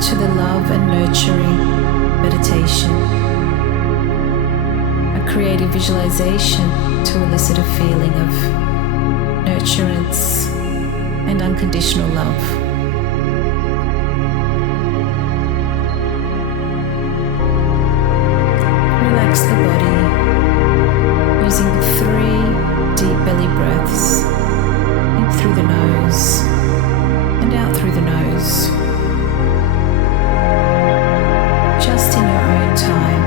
to the love and nurturing meditation, a creative visualization to elicit a feeling of nurturance and unconditional love. Relax the body using 3 deep belly breaths in through the nose and out through the nose, just in your own time.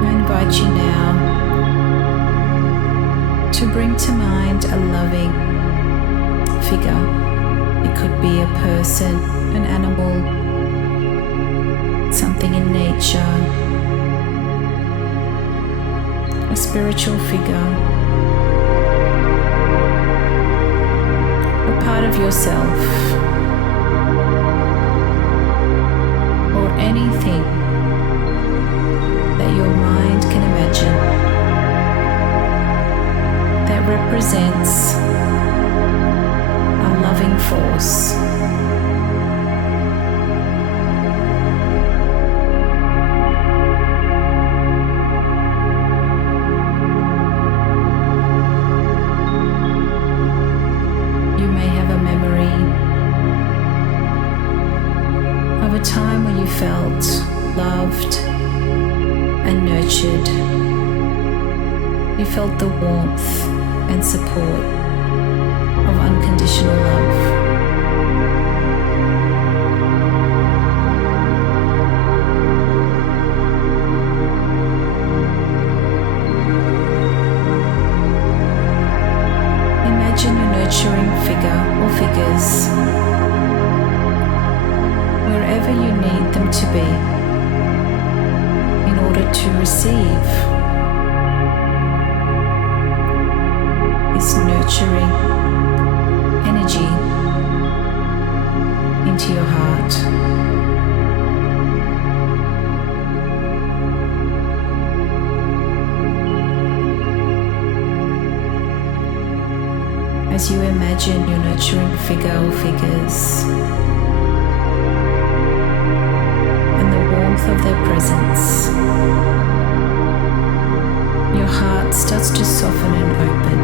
I invite you now to bring to mind a loving figure. It could be a person, an animal, something in nature, a spiritual figure, a part of yourself, or anything that your mind can imagine that represents a loving force. You may have a memory of a time when you felt loved and nurtured. You felt the warmth and support of unconditional love. Imagine your nurturing figure or figures wherever you need them to be in order to receive this nurturing energy into your heart. As you imagine your nurturing figure or figures and the warmth of their presence, your heart starts to soften and open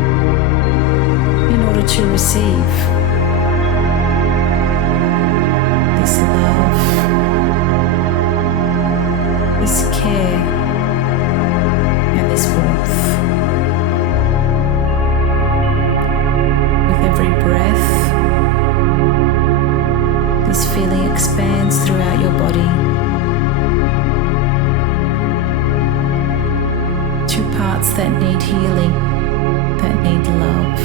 in order to receive this love, this care, and this warmth. With every breath, this feeling expands throughout your body to parts that need healing, that need love,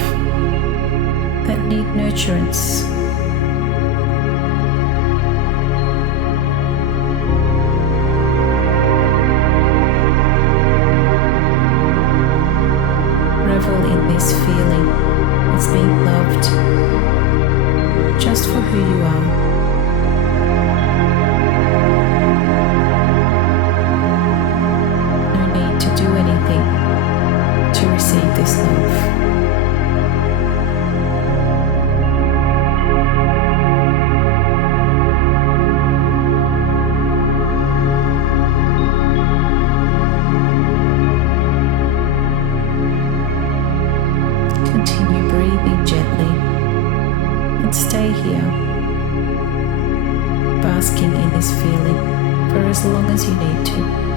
that need nurturance. Revel in this feeling of being loved just for who you are. No need to do anything to receive this love. Continue breathing gently and stay here, basking in this feeling for as long as you need to.